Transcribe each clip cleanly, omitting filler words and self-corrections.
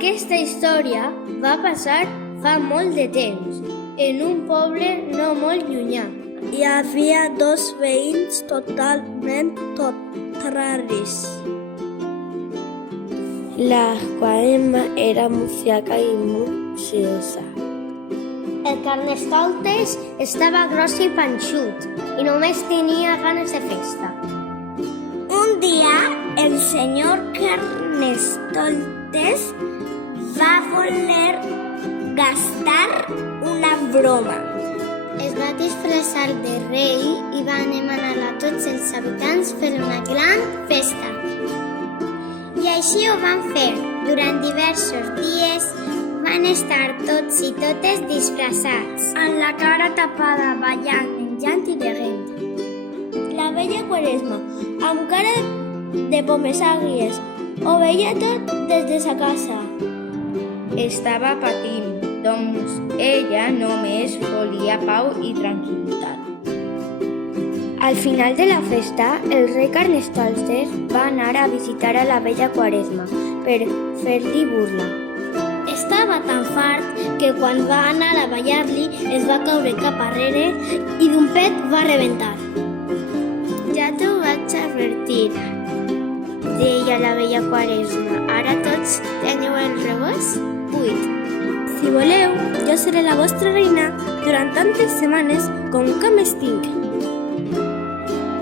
Aquesta història va passar fa molt de temps, en un poble no molt llunyà. Hi havia dos veïns totalment contraris. La Quaresma era muciaca i muciosa. El Carnestoltes estava gros i panxut i només tenia ganes de festa. Un dia, el senyor Carnestoltes va voler gastar una broma. Es va disfressar de rei i va demanar a tots els habitants fer una gran festa. I així ho van fer. Durant diversos dies van estar tots i totes disfressats, Amb la cara tapada, ballant, menjant i beguent. La vella Quaresma, amb cara de pomes àgries, ho veia tot des de sa casa. Estava patint, doncs ella només volia pau i tranquil·litat. Al final de la festa, el rei Carnestoltes va anar a visitar a la vella Quaresma per fer-li burla. Estava tan fart que quan va anar a ballar-li es va caure cap arrere i d'un pet va rebentar. Ja t'ho vaig advertir, deia la vella Quaresma. Ara tots teniu el rebost buit. Si voleu, jo seré la vostra reina durant tantes setmanes com que m'estinc.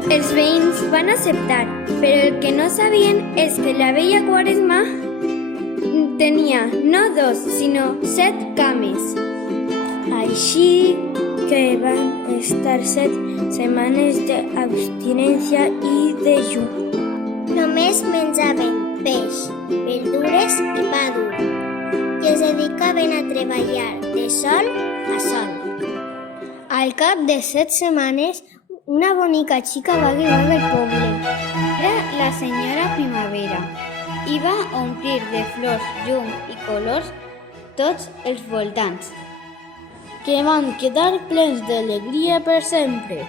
Els veïns van acceptar, però el que no sabien és que la vella Quaresma tenia no 2, sinó 7 cames. Així que van estar 7 setmanes d'abstinència i dejú. Només menjaven peix, verdures i pa dur i es dedicaven a treballar de sol a sol. Al cap de 7 setmanes, una bonica xica va arribar del poble. Era la senyora Primavera i va omplir de flors, llum i colors tots els voltants, Que van quedar plens d'alegria per sempre.